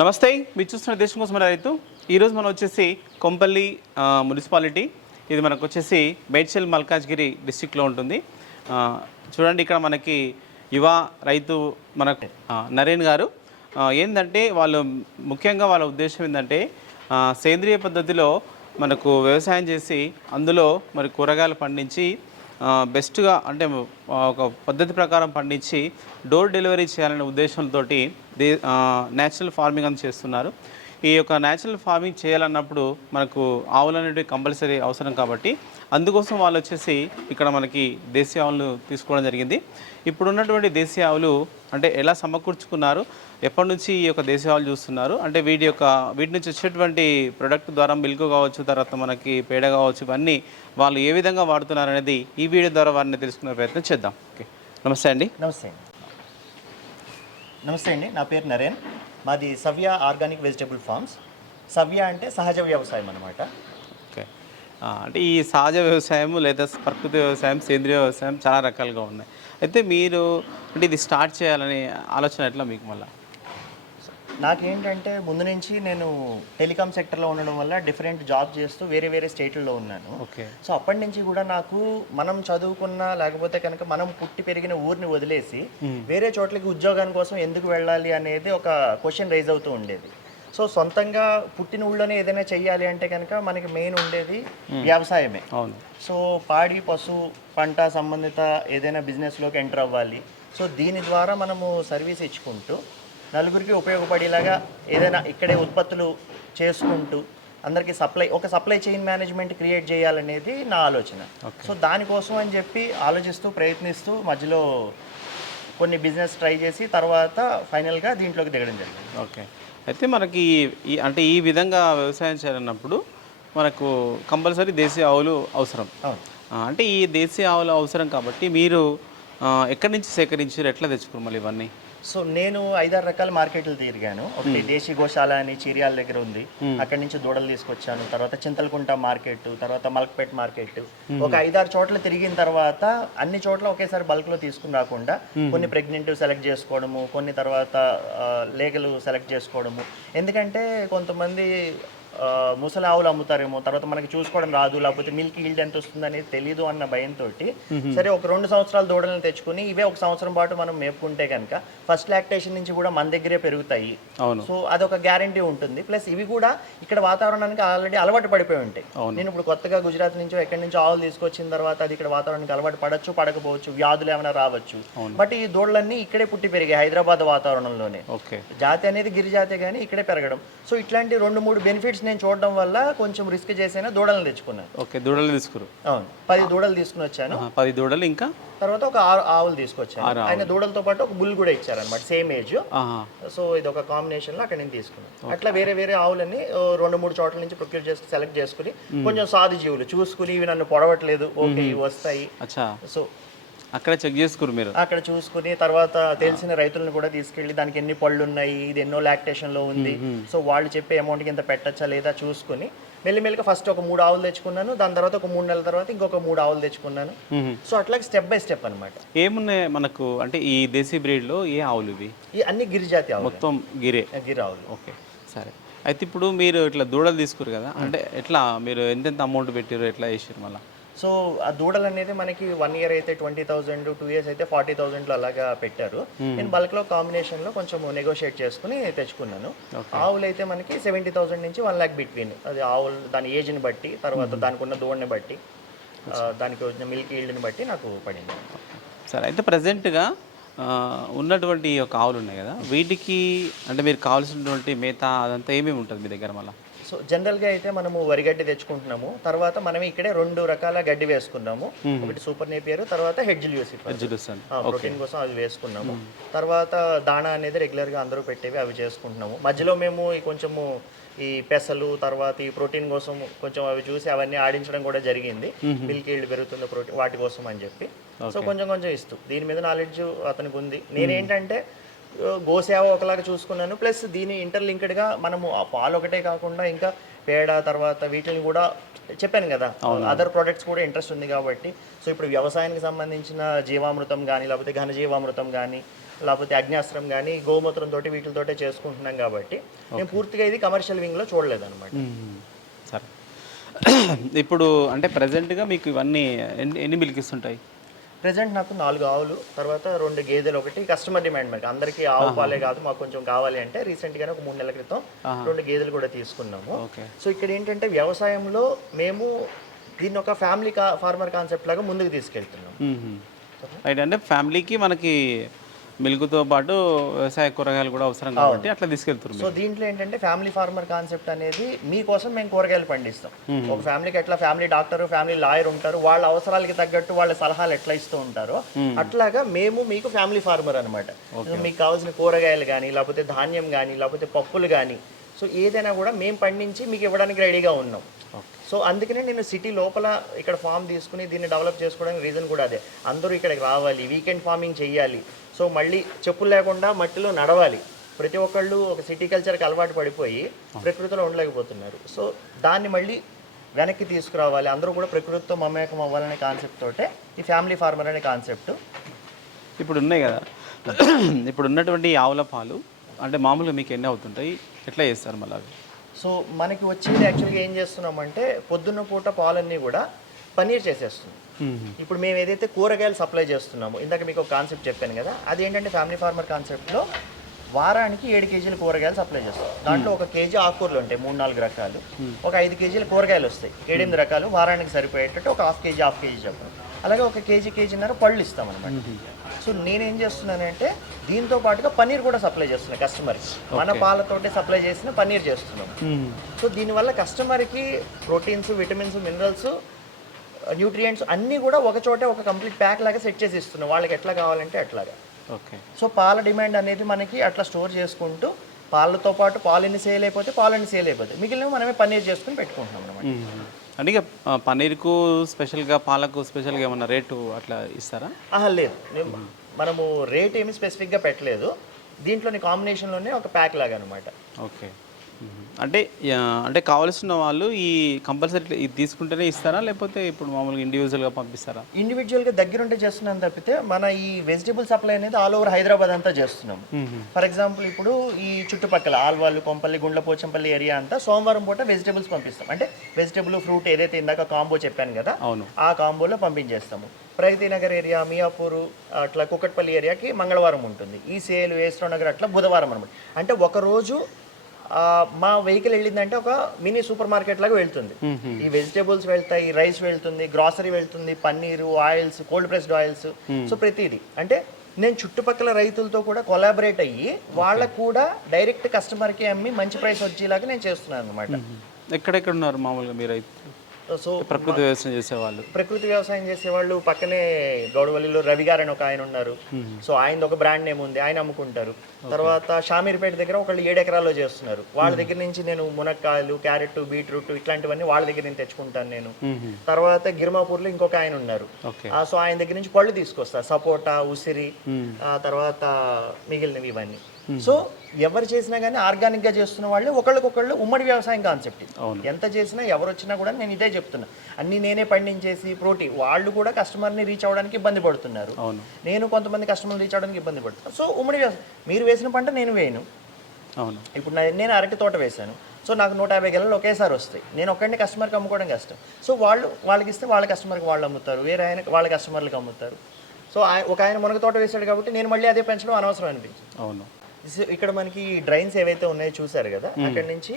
నమస్తే, మీరు చూస్తున్న దేశం కోసం మన రైతు. ఈరోజు మనం వచ్చేసి కొంపల్లి మున్సిపాలిటీ. ఇది మనకు వచ్చేసి మేడ్చల్ మల్కాజ్గిరి డిస్టిక్లో ఉంటుంది. చూడండి, ఇక్కడ మనకి యువ రైతు మనకు నరేన్ గారు. ఏంటంటే వాళ్ళు ముఖ్యంగా వాళ్ళ ఉద్దేశం ఏంటంటే సేంద్రియ పద్ధతిలో మనకు వ్యవసాయం చేసి అందులో మరి కూరగాయలు పండించి బెస్ట్గా అంటే ఒక పద్ధతి ప్రకారం పండించి డోర్ డెలివరీ చేయాలనే ఉద్దేశంతో న్యాచురల్ ఫార్మింగ్ అని చేస్తున్నారు. ఈ యొక్క న్యాచురల్ ఫార్మింగ్ చేయాలన్నప్పుడు మనకు ఆవులు అనేవి కంపల్సరీ అవసరం కాబట్టి అందుకోసం వాళ్ళు వచ్చేసి ఇక్కడ మనకి దేశీయ ఆవులు తీసుకోవడం జరిగింది. ఇప్పుడున్నటువంటి దేశీయ ఆవులు అంటే ఎలా సమకూర్చుకున్నారు, ఎప్పటి నుంచి ఈ యొక్క దేశీయ ఆవులు చూస్తున్నారు, అంటే వీటి నుంచి వచ్చేటువంటి ప్రొడక్ట్ ద్వారా మిల్క్ కావచ్చు, తర్వాత మనకి పేడ కావచ్చు, ఇవన్నీ వాళ్ళు ఏ విధంగా వాడుతున్నారు అనేది ఈ వీడియో ద్వారా వారిని తెలుసుకునే ప్రయత్నం చేద్దాం. ఓకే, నమస్తే అండి. నమస్తే అండి, నా పేరు నరేన్. మాది సవ్య ఆర్గానిక్ వెజిటబుల్ ఫార్మ్స్. సవ్య అంటే సహజ వ్యవసాయం అనమాట. ఓకే, అంటే ఈ సహజ వ్యవసాయం లేదా ప్రకృతి వ్యవసాయం, సేంద్రియ వ్యవసాయం చాలా రకాలుగా ఉన్నాయి. అయితే మీరు అంటే ఇది స్టార్ట్ చేయాలనే ఆలోచన ఎట్లా మీకు? మళ్ళీ నాకేంటంటే ముందు నుంచి నేను టెలికాం సెక్టర్లో ఉండడం వల్ల డిఫరెంట్ జాబ్ చేస్తూ వేరే వేరే స్టేట్లలో ఉన్నాను. ఓకే, సో అప్పటి నుంచి కూడా నాకు మనం చదువుకున్న లేకపోతే కనుక మనం పుట్టి పెరిగిన ఊరిని వదిలేసి వేరే చోట్లకి ఉద్యోగాని కోసం ఎందుకు వెళ్ళాలి అనేది ఒక క్వశ్చన్ రైజ్ అవుతూ ఉండేది. సో సొంతంగా పుట్టిన ఊళ్ళోనే ఏదైనా చెయ్యాలి అంటే కనుక మనకి మెయిన్ ఉండేది వ్యవసాయమే. అవును. సో పాడి పశు పంట సంబంధిత ఏదైనా బిజినెస్లోకి ఎంటర్ అవ్వాలి. సో దీని ద్వారా మనము సర్వీస్ ఇచ్చుకుంటూ నలుగురికి ఉపయోగపడేలాగా ఏదైనా ఇక్కడే ఉత్పత్తులు చేసుకుంటూ అందరికీ సప్లై చైన్ మేనేజ్మెంట్ క్రియేట్ చేయాలనేది నా ఆలోచన. సో దానికోసం అని చెప్పి ఆలోచిస్తూ ప్రయత్నిస్తూ మధ్యలో కొన్ని బిజినెస్ ట్రై చేసి తర్వాత ఫైనల్గా దీంట్లోకి దిగడం జరిగింది. ఓకే, అయితే మనకి అంటే ఈ విధంగా వ్యవసాయం చేయాలన్నప్పుడు మనకు కంపల్సరీ దేశీయ ఆవులు అవసరం. అంటే ఈ దేశీయ ఆవులు అవసరం కాబట్టి మీరు ఎక్కడి నుంచి సేకరించారు, ఎట్లా తెచ్చుకోరు మళ్ళీ ఇవన్నీ? సో నేను 5-6 రకాల మార్కెట్లు తిరిగాను. ఒకటి దేశీ గోశాల అని చీరియాల దగ్గర ఉంది, అక్కడి నుంచి దూడలు తీసుకొచ్చాను. తర్వాత చింతలకుంట మార్కెట్, తర్వాత మల్క్పేట్ మార్కెట్, ఒక 5-6 చోట్ల తిరిగిన తర్వాత అన్ని చోట్ల ఒకేసారి బల్క్లో తీసుకుని రాకుండా కొన్ని ప్రెగ్నెంట్ సెలెక్ట్ చేసుకోవడము, కొన్ని తర్వాత లేగలు సెలెక్ట్ చేసుకోవడము. ఎందుకంటే కొంతమంది ముసలి ఆవులు అమ్ముతారేమో, తర్వాత మనకి చూసుకోవడం రాదు, లేకపోతే మిల్క్ ఈల్డ్ ఎంత వస్తుంది అనేది తెలియదు అన్న భయంతో సరే ఒక 2 సంవత్సరాల దూడలను తెచ్చుకుని ఇవే 1 సంవత్సరం పాటు మనం మేపుకుంటే కనుక ఫస్ట్ లాక్టేషన్ నుంచి కూడా మన దగ్గరే పెరుగుతాయి. సో అదొక గ్యారంటీ ఉంటుంది. ప్లస్ ఇవి కూడా ఇక్కడ వాతావరణానికి ఆల్రెడీ అలవాటు పడిపోయి ఉంటాయి. నేను ఇప్పుడు కొత్తగా గుజరాత్ నుంచో ఎక్కడి నుంచో ఆవులు తీసుకొచ్చిన తర్వాత అది ఇక్కడ వాతావరణానికి అలవాటు పడచ్చు, పడకపోవచ్చు, వ్యాధులు ఏమైనా రావచ్చు. బట్ ఈ దూడలన్నీ ఇక్కడే పుట్టి పెరిగాయి హైదరాబాద్ వాతావరణంలోనే. జాతి అనేది గిరిజాతే కానీ ఇక్కడే పెరగడం. సో ఇట్లాంటి 2-3 బెనిఫిట్స్ నేను చూడడం వల్ల కొంచెం రిస్క్ చేసైనా దూడలను తెచ్చుకున్నాను. ఓకే, దూడలు తీసుకురు. అవును, 10 దూడలు తీసుకుని వచ్చాను. 10 దూడలు, ఇంకా తర్వాత ఒక 6 ఆవులు తీసుకొచ్చాను. ఆయన దూడలతో పాటు ఒక బుల్ కూడా ఇచ్చారనమాట, సేమ్ ఏజ్. సో ఇది ఒక కాంబినేషన్ లో అక్కడ నేను తీసుకున్నాను. అట్లా వేరే వేరే ఆవులని 2-3 చోట్ల నుంచి ప్రొక్యూర్ చేసి సెలెక్ట్ చేసుకుని కొంచెం సాధు జీవులు చూసుకుని ఇవి నన్ను పొడవట్లేదు, ఓకే ఇవి వస్తాయి. సో అక్కడ చెక్ చేసుకురు మీరు? అక్కడ చూసుకుని తర్వాత తెలిసిన రైతులను కూడా తీసుకెళ్ళి దానికి ఎన్ని పళ్ళు ఉన్నాయి, ఇది ఎన్నో లాక్టేషన్ లో ఉంది, సో వాళ్ళు చెప్పే అమౌంట్కి ఇంత పెట్టచ్చా లేదా చూసుకుని మెల్లిమెల్లిగా ఫస్ట్ ఒక 3 ఆవులు తెచ్చుకున్నాను. దాని తర్వాత ఒక 3 నెలల తర్వాత ఇంకొక 3 ఆవులు తెచ్చుకున్నాను. సో అట్లా స్టెప్ బై స్టెప్ అనమాట. ఏమున్నాయి మనకు అంటే ఈ దేశీ బ్రీడ్ లో ఏ ఆవులు ఇవి? ఈ అన్ని గిరిజాతి ఆవులు, మొత్తం గిరి ఆవులు. ఓకే, సరే. అయితే ఇప్పుడు మీరు ఇట్లా దూడలు తీసుకురు కదా, అంటే ఎట్లా మీరు ఎంతెంత అమౌంట్ పెట్టారు, ఎట్లా చేసారు మళ్ళీ? సో ఆ దూడలు అనేది మనకి 1 ఇయర్ అయితే 20,000, 2 ఇయర్స్ అయితే 40,000 అలాగా పెట్టారు. నేను బల్క్ లో కాంబినేషన్ లో కొంచెం నెగోషియేట్ చేసుకుని తెచ్చుకున్నాను. ఆవులు అయితే మనకి 70,000 నుంచి 1 lakh బిట్వీన్. అది ఆవులు దాని ఏజ్ ని బట్టి, తర్వాత దానికి ఉన్న దూడని బట్టి, దానికి వచ్చిన మిల్క్ ఈల్డ్ని బట్టి నాకు పడింది. సరే, అయితే ప్రజెంట్గా ఉన్నటువంటి ఒక ఆవులు ఉన్నాయి కదా, వీటికి అంటే మీరు కావాల్సినటువంటి మేత అదంతా ఏమేమి ఉంటుంది మీ దగ్గర మళ్ళీ? సో జనరల్గా అయితే మనము వరిగడ్డి తెచ్చుకుంటున్నాము. తర్వాత మనం ఇక్కడే 2 రకాల గడ్డి వేసుకున్నాము. ఒకటి సూపర్ నేపియర్, తర్వాత హెడ్జ్ ప్రోటీన్ కోసం అవి వేసుకున్నాము. తర్వాత దాణా అనేది రెగ్యులర్గా అందరూ పెట్టేవి అవి చేసుకుంటున్నాము. మధ్యలో మేము కొంచెము ఈ పెసలు, తర్వాత ఈ ప్రోటీన్ కోసం కొంచెం అవి చూసి అవన్నీ ఆడించడం కూడా జరిగింది. మిల్క్ ఈల్డ్ పెరుగుతుంది ప్రోటీన్ వాటి కోసం అని చెప్పి. సో కొంచెం కొంచెం ఇస్తూ దీని మీద నాలెడ్జ్ అతనికి ఉంది. నేనేంటంటే గోసేవ ఒకలాగా చూసుకున్నాను, ప్లస్ దీని ఇంటర్లింక్డ్గా మనము పాలు ఒకటే కాకుండా ఇంకా పేడ తర్వాత వీటిని కూడా చెప్పాను కదా, అదర్ ప్రొడక్ట్స్ కూడా ఇంట్రెస్ట్ ఉంది కాబట్టి. సో ఇప్పుడు వ్యవసాయానికి సంబంధించిన జీవామృతం కానీ లేకపోతే ఘనజీవామృతం కానీ లేకపోతే అగ్నాస్త్రం కానీ గోమూత్రం తోటి వీటితోటే చేసుకుంటున్నాం కాబట్టి నేను పూర్తిగా ఇది కమర్షియల్ వింగ్లో చూడలేదు అనమాట. సరే, ఇప్పుడు అంటే ప్రజెంట్గా మీకు ఇవన్నీ ఎన్ని మిల్క్ ఇస్తుంటాయి? ప్రెసెంట్ నాకు 4 ఆవులు, తర్వాత 2 గేదెలు, ఒకటి కస్టమర్ డిమాండ్ మేరకు అందరికీ ఆవు పాలే కాదు మాకు కొంచెం కావాలి అంటే రీసెంట్గానే ఒక 3 నెలల క్రితం 2 గేదెలు కూడా తీసుకున్నాము. సో ఇక్కడ ఏంటంటే వ్యవసాయంలో మేము దీన్ని ఒక ఫ్యామిలీ ఫార్మర్ కాన్సెప్ట్ లాగా ముందుకు తీసుకెళ్తున్నాం. రైట్, అంటే ఫ్యామిలీకి మనకి మిల్క్తో పాటు వ్యవసాయ కూరగాయలు కూడా అవసరం కాబట్టి అట్లా తీసుకెళ్తున్నారు. సో దీంట్లో ఏంటంటే ఫ్యామిలీ ఫార్మర్ కాన్సెప్ట్ అనేది మీకోసం మేము కూరగాయలు పండిస్తాం. ఒక ఫ్యామిలీకి ఎట్లా ఫ్యామిలీ డాక్టర్, ఫ్యామిలీ లాయర్ ఉంటారు, వాళ్ళ అవసరాలకి తగ్గట్టు వాళ్ళ సలహాలు ఎట్లా ఇస్తూ ఉంటారో అట్లాగా మేము మీకు ఫ్యామిలీ ఫార్మర్ అనమాట. మీకు కావాల్సిన కూరగాయలు కానీ, లేకపోతే ధాన్యం కానీ, లేకపోతే పప్పులు కానీ, సో ఏదైనా కూడా మేము పండించి మీకు ఇవ్వడానికి రెడీగా ఉన్నాం. సో అందుకనే నేను సిటీ లోపల ఇక్కడ ఫామ్ తీసుకుని దీన్ని డెవలప్ చేసుకోవడానికి రీజన్ కూడా అదే. అందరూ ఇక్కడికి రావాలి, వీకెండ్ ఫార్మింగ్ చేయాలి, సో మళ్ళీ చెప్పులు లేకుండా మట్టిలో నడవాలి. ప్రతి ఒక్కళ్ళు ఒక సిటీ కల్చర్కి అలవాటు పడిపోయి ప్రకృతిలో ఉండలేకపోతున్నారు. సో దాన్ని మళ్ళీ వెనక్కి తీసుకురావాలి, అందరూ కూడా ప్రకృతితో మమేకం అవ్వాలనే కాన్సెప్ట్ తోటే ఈ ఫ్యామిలీ ఫార్మర్ అనే కాన్సెప్ట్. ఇప్పుడు ఉన్నాయి కదా, ఇప్పుడు ఉన్నటువంటి ఆవుల పాలు అంటే మామూలుగా మీకు ఎన్ని అవుతుంటాయి, ఎట్లా చేస్తారు మళ్ళీ? సో మనకి వచ్చేది యాక్చువల్గా ఏం చేస్తున్నామంటే పొద్దున్న పూట పాలన్నీ కూడా పన్నీర్ చేసేస్తున్నాం. ఇప్పుడు మేము ఏదైతే కూరగాయలు సప్లై చేస్తున్నామో, ఇందాక మీకు ఒక కాన్సెప్ట్ చెప్పాను కదా, అది ఏంటంటే ఫ్యామిలీ ఫార్మర్ కాన్సెప్ట్లో వారానికి 7 కేజీల కూరగాయలు సప్లై చేస్తాం. దాంట్లో 1 కేజీ ఆకుకూరలు ఉంటాయి, 3-4 రకాలు, ఒక 5 కేజీల కూరగాయలు వస్తాయి, 7-8 రకాలు వారానికి సరిపోయేటట్టు ఒక హాఫ్ కేజీ చెప్పడం. అలాగే 1 కేజీన్నర పళ్ళు ఇస్తాం అనమాట. సో నేనేం చేస్తున్నానంటే దీంతో పాటుగా పన్నీర్ కూడా సప్లై చేస్తున్నాను కస్టమర్కి. మన పాలతోటే సప్లై చేసిన పన్నీర్ చేస్తున్నాం. సో దీనివల్ల కస్టమర్కి ప్రోటీన్స్, విటమిన్స్, మినరల్స్, న్యూట్రియంట్స్ అన్నీ కూడా ఒక చోటే ఒక కంప్లీట్ ప్యాక్ లాగా సెట్ చేసి ఇస్తున్నాం, వాళ్ళకి ఎట్లా కావాలంటే అట్లాగా. ఓకే. సో పాల డిమాండ్ అనేది మనకి అట్లా స్టోర్ చేసుకుంటూ పాలతో పాటు పాలన్నీ సేల్ అయిపోతే పాలన్నీ సేల్ అయిపోతాయి, మిగిలినవి మనమే పన్నీర్ చేసుకుని పెట్టుకుంటున్నాం అనమాట. అంటే ఇక పన్నీర్కు స్పెషల్గా, పాలకు స్పెషల్గా ఏమన్నా రేటు అట్లా ఇస్తారా? లేదు, మనము రేట్ ఏమి స్పెసిఫిక్గా పెట్టలేదు, దీంట్లోని కాంబినేషన్లోనే ఒక ప్యాక్ లాగా అనమాట. ఓకే. అంటే కావాల్సిన వాళ్ళు ఈ కంపల్సరీ ఇది తీసుకుంటేనే ఇస్తారా, లేకపోతే ఇప్పుడు మామూలుగా ఇండివిజువల్గా పంపిస్తారా? ఇండివిజువల్గా దగ్గరుంటే చేస్తున్నాం తప్పితే మన ఈ వెజిటబుల్ సప్లై అనేది ఆల్ ఓవర్ హైదరాబాద్ అంతా చేస్తున్నాం. ఫర్ ఎగ్జాంపుల్ ఇప్పుడు ఈ చుట్టుపక్కల ఆల్వాళ్ళు, కొంపల్లి, గుండ్లపోచంపల్లి ఏరియా అంతా సోమవారం పూట వెజిటబుల్స్ పంపిస్తాం. అంటే వెజిటబుల్, ఫ్రూట్ ఏదైతే ఇందాక కాంబో చెప్పాను కదా, ఆ కాంబోలో పంపించేస్తాము. ప్రగతి నగర్ ఏరియా, మియాపూర్, అట్లా కుకట్పల్లి ఏరియాకి మంగళవారం ఉంటుంది. ఈ సేలు, ఏస్రో నగర్ అట్లా బుధవారం అనమాట. అంటే ఒకరోజు మా వెహికల్ వెళ్ళిందంటే ఒక మినీ సూపర్ మార్కెట్ లాగా వెళ్తుంది. ఈ వెజిటేబుల్స్ వెళ్తాయి, రైస్ వెళ్తుంది, గ్రాసరీ వెళ్తుంది, paneer, oils, cold pressed oils, so ప్రతిదీ. అంటే నేను చుట్టుపక్కల రైతులతో కూడా కొలాబరేట్ అయ్యి వాళ్ళకు కూడా డైరెక్ట్ కస్టమర్కి అమ్మి మంచి ప్రైస్ వచ్చేలాగా నేను చేస్తున్నాను అనమాట. ఎక్కడెక్కడ ఉన్నారు మామూలుగా మీరు రైతులు? సో ప్రకృతి వ్యవసాయం చేసేవాళ్ళు పక్కనే గౌడవల్లిలో రవి గారు అని ఒక ఆయన ఉన్నారు. సో ఆయన ఒక బ్రాండ్ నేమ్ ఉంది, ఆయన అమ్ముకుంటారు. తర్వాత షామీర్పేట దగ్గర ఒకళ్ళు 7 ఎకరాల్లో చేస్తున్నారు, వాళ్ళ దగ్గర నుంచి నేను మునక్కాయలు, క్యారెట్, బీట్రూట్ ఇట్లాంటివన్నీ వాళ్ళ దగ్గర నుంచి తెచ్చుకుంటాను నేను. తర్వాత గిర్మాపూర్లో ఇంకొక ఆయన ఉన్నారు, సో ఆయన దగ్గర నుంచి పళ్ళు తీసుకొస్తా, సపోటా, ఉసిరి, తర్వాత మిగిలినవి ఇవన్నీ. సో ఎవరు చేసినా కానీ ఆర్గానిక్ గా చేస్తున్న వాళ్ళు ఒకళ్ళకొకళ్ళు ఉమ్మడి వ్యవసాయం కాన్సెప్ట్. ఎంత చేసినా ఎవరు వచ్చినా కూడా నేను ఇదే చెప్తున్నా, అన్ని నేనే పండించేసి ప్రోటీన్, వాళ్ళు కూడా కస్టమర్ని రీచ్ అవ్వడానికి ఇబ్బంది పడుతున్నారు, నేను కొంతమంది కస్టమర్ని రీచ్ అవ్వడానికి ఇబ్బంది పడుతున్నాను. సో ఉమ్మడి వ్యవసాయం, మీరు వేసిన పంట నేను వేయను. ఇప్పుడు నేను అరటి తోట వేశాను, సో నాకు 150 గెలలు ఒకేసారి వస్తాయి, నేను ఒక్కడిని కస్టమర్కి అమ్ముకోవడం కష్టం. సో వాళ్ళకి ఇస్తే వాళ్ళ కస్టమర్కి వాళ్ళు అమ్ముతారు, వేరే ఆయన వాళ్ళ కస్టమర్లకు అమ్ముతారు. సో ఒక ఆయన మునగ తోట వేశాడు కాబట్టి నేను మళ్ళీ అదే పెంచడం అనవసరం అనిపించింది. అవును. ఇక్కడ మనకి డ్రైన్స్ ఏవైతే ఉన్నాయో చూసారు కదా, అక్కడ నుంచి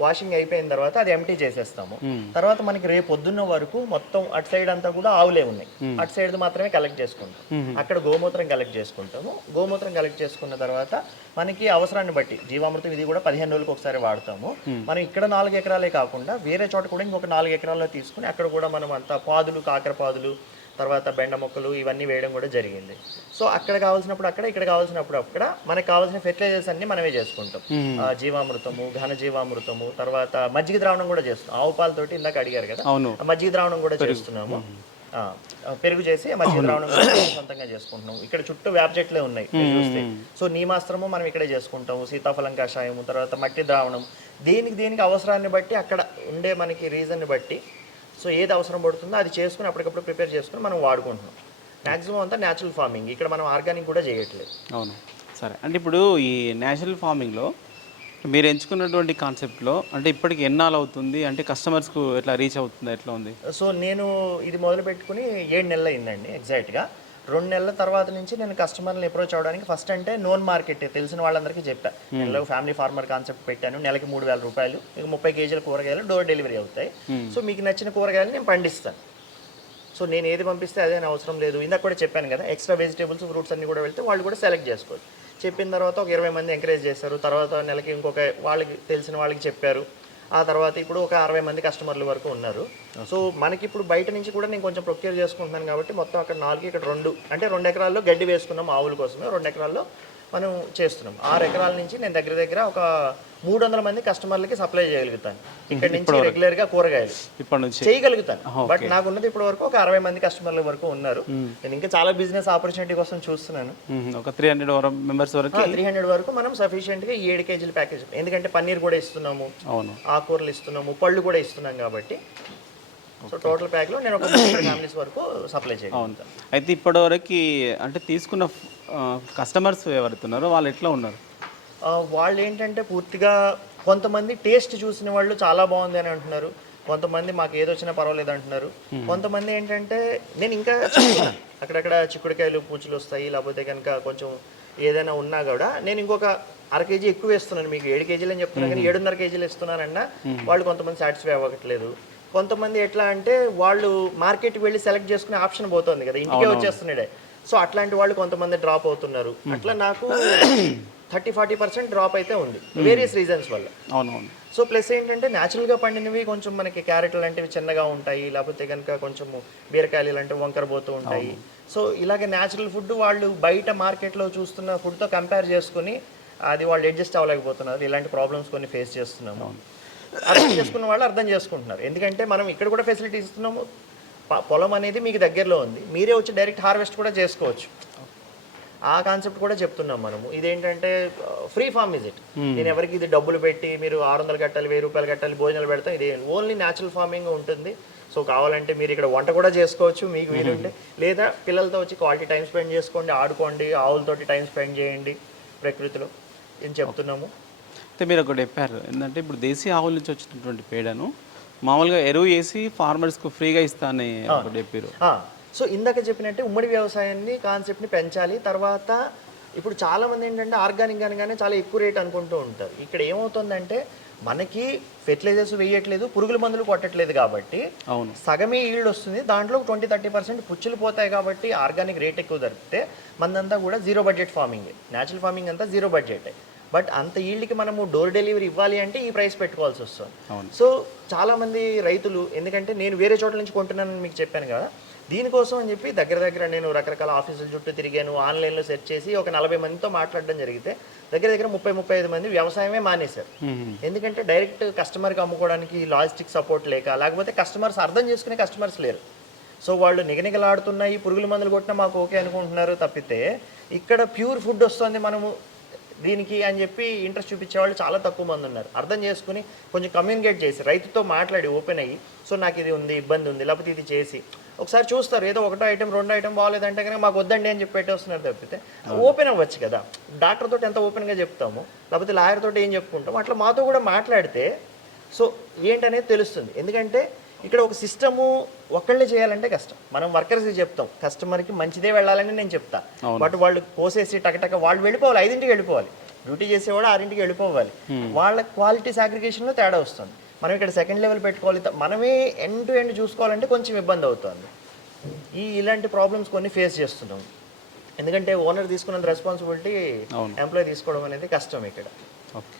వాషింగ్ అయిపోయిన తర్వాత అది ఎంటీ చేసేస్తాము. తర్వాత మనకి రేపు పొద్దున్న వరకు మొత్తం అటు సైడ్ అంతా కూడా ఆవులే ఉన్నాయి, అటు సైడ్ మాత్రమే కలెక్ట్ చేసుకుంటాం. అక్కడ గోమూత్రం కలెక్ట్ చేసుకుంటాము. గోమూత్రం కలెక్ట్ చేసుకున్న తర్వాత మనకి అవసరాన్ని బట్టి జీవామృతం ఇది కూడా 15 రోజులకు ఒకసారి వాడతాము. మనం ఇక్కడ 4 ఎకరాలే కాకుండా వేరే చోట కూడా ఇంకొక 4 ఎకరాల్లో తీసుకుని అక్కడ కూడా మనం అంతా పాదులు, కాకర పాదులు, తర్వాత బెండ మొక్కలు ఇవన్నీ వేయడం కూడా జరిగింది. సో అక్కడ కావాల్సినప్పుడు అక్కడ, ఇక్కడ కావాల్సినప్పుడు అక్కడ, మనకు కావాల్సిన ఫెర్టిలైజర్స్ అన్ని మనమే చేసుకుంటాం. జీవామృతము, ఘన జీవామృతము, తర్వాత మజ్జిగ ద్రావణం కూడా చేస్తాం. ఆవు పాలతోటి ఇందాక అడిగారు కదా, మజ్జిగ ద్రావణం కూడా చేస్తున్నాము. పెరుగు చేసి మజ్జిగ ద్రావణం కూడా సొంతంగా చేసుకుంటున్నాము. ఇక్కడ చుట్టూ వేప చెట్లే ఉన్నాయి చూస్తే. సో నీమాస్త్రము మనం ఇక్కడే చేసుకుంటాము, సీతాఫలం కషాయము, తర్వాత మట్టి ద్రావణం, దేనికి అవసరాన్ని బట్టి అక్కడ ఉండే మనకి రీజన్ని బట్టి సో ఏది అవసరం పడుతుందో అది చేసుకుని అప్పటికప్పుడు ప్రిపేర్ చేసుకుని మనం వాడుకుంటున్నాం. మ్యాక్సిమం అంతా న్యాచురల్ ఫార్మింగ్, ఇక్కడ మనం ఆర్గానిక్ కూడా చేయట్లేదు. అవును, సరే. అంటే ఇప్పుడు ఈ నేచురల్ ఫార్మింగ్లో మీరు ఎంచుకున్నటువంటి కాన్సెప్ట్లో అంటే ఇప్పటికి ఎన్నాళ్ళు అవుతుంది, అంటే కస్టమర్స్కు ఎట్లా రీచ్ అవుతుంది, ఎట్లా ఉంది? సో నేను ఇది మొదలు పెట్టుకుని 7 నెలలు అయిందండి ఎగ్జాక్ట్గా. 2 నెలల తర్వాత నుంచి నేను కస్టమర్ని అప్రోచ్ అవ్వడానికి ఫస్ట్ అంటే నోన్ మార్కెట్ తెలిసిన వాళ్ళందరికీ చెప్పాను. నేను ఫ్యామిలీ ఫార్మర్ కాన్సెప్ట్ పెట్టాను, నెలకి 3,000 రూపాయలు, మీకు 30 కేజీల కూరగాయలు డోర్ డెలివరీ అవుతాయి. సో మీకు నచ్చిన కూరగాయలు నేను పండిస్తాను. సో నేను ఏది పంపిస్తే అదే అవసరం లేదు. ఇందాక కూడా చెప్పాను కదా, ఎక్స్ట్రా వెజిటేబుల్స్ ఫ్రూట్స్ అన్ని కూడా వెళ్తే వాళ్ళు కూడా సెలెక్ట్ చేసుకోవచ్చు. చెప్పిన తర్వాత ఒక 20 మంది ఎంకరేజ్ చేశారు. తర్వాత నెలకి ఇంకొక వాళ్ళకి తెలిసిన వాళ్ళకి చెప్పారు. ఆ తర్వాత ఇప్పుడు ఒక 60 మంది కస్టమర్ల వరకు ఉన్నారు. సో మనకి ఇప్పుడు బయట నుంచి కూడా నేను కొంచెం ప్రొక్యూర్ చేసుకుంటున్నాను కాబట్టి మొత్తం అక్కడ 4, ఇక్కడ 2, అంటే 2 ఎకరాల్లో గడ్డి వేసుకున్నాం ఆవుల కోసమే, 2 ఎకరాల్లో మనం చేస్తున్నాం. 6 ఎకరాల నుంచి నేను దగ్గర దగ్గర ఒక 300 మంది కస్టమర్లకి సప్లై చేయగలుగుతాను. ఇక్కడ నుంచి రెగ్యులర్ గా కూరగాయలు ఇప్పటి నుంచి చేయగలుగుతాను. బట్ నాకు ఉన్నది ఇప్పటి వరకు ఒక 60 మంది కస్టమర్ల వరకు ఉన్నారు. నేను ఇంకా చాలా బిజినెస్ ఆపర్చునిటీ కోసం చూస్తున్నాను. ఒక 300 మెంబర్స్ వరకు 300 వరకు మనం సఫిషియెంట్ గా 7 కేజీల ప్యాకేజ్, ఎందుకంటే పన్నీర్ కూడా ఇస్తున్నాము, అవును, ఆకుకూరలు ఇస్తున్నాము, పళ్ళు కూడా ఇస్తున్నాం కాబట్టి. సో టోటల్ ప్యాక్ లో నేను ఒక 300 ఫ్యామిలీస్ వరకు సప్లై చేయగలుగుతాను. అయితే ఇప్పటివరకు అంటే తీసుకున్న కస్టమర్స్ ఎవరుతున్నారో వాళ్ళు ఎట్లా ఉన్నారు? వాళ్ళు ఏంటంటే పూర్తిగా కొంతమంది టేస్ట్ చూసిన వాళ్ళు చాలా బాగుంది అని అంటున్నారు, కొంతమంది మాకు ఏదొచ్చినా పర్వాలేదు అంటున్నారు, కొంతమంది ఏంటంటే నేను ఇంకా అక్కడక్కడ చిక్కుడుకాయలు పూచులు వస్తాయి, లేకపోతే కనుక కొంచెం ఏదైనా ఉన్నా కూడా నేను ఇంకొక 1/2 కేజీ ఎక్కువ వేస్తున్నాను, మీకు 7 కేజీలు అని చెప్తున్నాను కానీ 7.5 కేజీలు ఇస్తున్నానన్నా వాళ్ళు కొంతమంది సాటిస్ఫై అవ్వట్లేదు. కొంతమంది ఎట్లా అంటే వాళ్ళు మార్కెట్కి వెళ్ళి సెలెక్ట్ చేసుకునే ఆప్షన్ పోతుంది కదా, ఇంటికే వచ్చేస్తున్నాడే. సో అట్లాంటి వాళ్ళు కొంతమంది డ్రాప్ అవుతున్నారు. అట్లా నాకు 30-40% డ్రాప్ అయితే ఉంది వేరియస్ రీజన్స్ వల్ల. అవునవును. సో ప్లస్ ఏంటంటే న్యాచురల్గా పండినవి కొంచెం మనకి క్యారెట్లు లాంటివి చిన్నగా ఉంటాయి, లేకపోతే కనుక కొంచెం బీరకాయలు లాంటివి వంకర పోతూ ఉంటాయి. సో ఇలాగే న్యాచురల్ ఫుడ్ వాళ్ళు బయట మార్కెట్లో చూస్తున్న ఫుడ్తో కంపేర్ చేసుకుని అది వాళ్ళు అడ్జస్ట్ అవ్వలేకపోతున్నారు. ఇలాంటి ప్రాబ్లమ్స్ కొన్ని ఫేస్ చేస్తున్నాము. అర్థం చేసుకున్న వాళ్ళు అర్థం చేసుకుంటున్నారు, ఎందుకంటే మనం ఇక్కడ కూడా ఫెసిలిటీ ఇస్తున్నాము. పొలం అనేది మీకు దగ్గరలో ఉంది, మీరే వచ్చి డైరెక్ట్ హార్వెస్ట్ కూడా చేసుకోవచ్చు. ఆ కాన్సెప్ట్ కూడా చెప్తున్నాం మనము. ఇదేంటంటే ఫ్రీ ఫార్మ్ విజిట్, నేను ఎవరికి ఇది డబ్బులు పెట్టి మీరు 600 కట్టాలి, 1000 రూపాయలు కట్టాలి, భోజనాలు పెడతాం. ఇది ఓన్లీ న్యాచురల్ ఫార్మింగ్ ఉంటుంది. సో కావాలంటే మీరు ఇక్కడ వంట కూడా చేసుకోవచ్చు మీకు వీలుంటే, లేదా పిల్లలతో వచ్చి క్వాలిటీ టైం స్పెండ్ చేసుకోండి, ఆడుకోండి, ఆవులతోటి టైం స్పెండ్ చేయండి ప్రకృతిలో, ఏం చెప్తున్నాము. అయితే మీరు ఒకటి చెప్పారు ఏంటంటే ఇప్పుడు దేశీ ఆవుల నుంచి వచ్చినటువంటి పేడను మామూలుగా ఎరువు వేసి ఫార్మర్స్కు ఫ్రీగా ఇస్తానని ఒకటి చెప్పారు. సో ఇందాక చెప్పినట్టే ఉమ్మడి వ్యవసాయాన్ని కాన్సెప్ట్ని పెంచాలి. తర్వాత ఇప్పుడు చాలామంది ఏంటంటే ఆర్గానిక్ అనగానే చాలా ఎక్కువ రేట్ అనుకుంటూ ఉంటారు. ఇక్కడ ఏమవుతుందంటే మనకి ఫెర్టిలైజర్స్ వేయట్లేదు, పురుగుల మందులు కొట్టట్లేదు కాబట్టి అవును, సగమే ఈల్డ్ వస్తుంది. దాంట్లో 20-30% పుచ్చులు పోతాయి కాబట్టి ఆర్గానిక్ రేట్ ఎక్కువ దొరికితే మనదంతా కూడా zero budget farming. Natural farming అంతా జీరో బడ్జెట్. బట్ అంత ఈల్డ్కి మనము డోర్ డెలివరీ ఇవ్వాలి అంటే ఈ ప్రైస్ పెట్టుకోవాల్సి వస్తుంది. సో చాలామంది రైతులు, ఎందుకంటే నేను వేరే చోట్ల నుంచి కొంటున్నానని మీకు చెప్పాను కదా, దీనికోసం అని చెప్పి దగ్గర దగ్గర నేను రకరకాల ఆఫీసుల చుట్టూ తిరిగాను, ఆన్లైన్లో సెర్చ్ చేసి ఒక 40 మందితో మాట్లాడడం జరిగితే దగ్గర దగ్గర 30-35 మంది వ్యవసాయమే మానేశారు. ఎందుకంటే డైరెక్ట్ కస్టమర్కి అమ్ముకోవడానికి లాజిస్టిక్ సపోర్ట్ లేకపోతే కస్టమర్స్ అర్థం చేసుకునే కస్టమర్స్ లేరు. సో వాళ్ళు నిగనిగలాడుతున్నాయి, పురుగుల మందులు కొట్టినా మాకు ఓకే అనుకుంటున్నారు తప్పితే ఇక్కడ ప్యూర్ ఫుడ్ వస్తుంది మనము దీనికి అని చెప్పి ఇంట్రెస్ట్ చూపించే వాళ్ళు చాలా తక్కువ మంది ఉన్నారు. అర్థం చేసుకుని కొంచెం కమ్యూనికేట్ చేసి రైతుతో మాట్లాడి ఓపెన్ అయ్యి, సో నాకు ఇది ఉంది, ఇబ్బంది ఉంది, లేకపోతే ఇది చేసి ఒకసారి చూస్తారు. ఏదో 1 ఐటెం 2 ఐటెం బాగాలేదంటే కనుక మాకు వద్దండి అని చెప్పి పెట్టేస్తున్నారు తప్పితే ఓపెన్ అవ్వచ్చు కదా. డాక్టర్ తోటి ఎంత ఓపెన్గా చెప్తాము, లేకపోతే లాయర్ తోటి ఏం చెప్పుకుంటాము, అట్లా మాతో కూడా మాట్లాడితే సో ఏంటనేది తెలుస్తుంది. ఎందుకంటే ఇక్కడ ఒక సిస్టము ఒక్కళ్ళే చేయాలంటే కష్టం. మనం వర్కర్స్కి చెప్తాం కస్టమర్కి మంచిదే వెళ్ళాలని నేను చెప్తా, బట్ వాళ్ళు కోసేసి టకటక వాళ్ళు వెళ్ళిపోవాలి, 5ంటికి వెళ్ళిపోవాలి, డ్యూటీ చేసేవాడు 6ంటికి వెళ్ళిపోవాలి. వాళ్ళ క్వాలిటీ సాగ్రిగేషన్లో తేడా వస్తుంది. మనం ఇక్కడ సెకండ్ లెవెల్ పెట్టుకోవాలి, మనమే ఎండ్ టు ఎండ్ చూసుకోవాలంటే కొంచెం ఇబ్బంది అవుతుంది. ఇలాంటి ప్రాబ్లమ్స్ కొన్ని ఫేస్ చేస్తున్నాం. ఎందుకంటే ఓనర్ తీసుకున్నంత రెస్పాన్సిబిలిటీ ఎంప్లాయీ తీసుకోవడం అనేది కష్టం ఇక్కడ. ఓకే.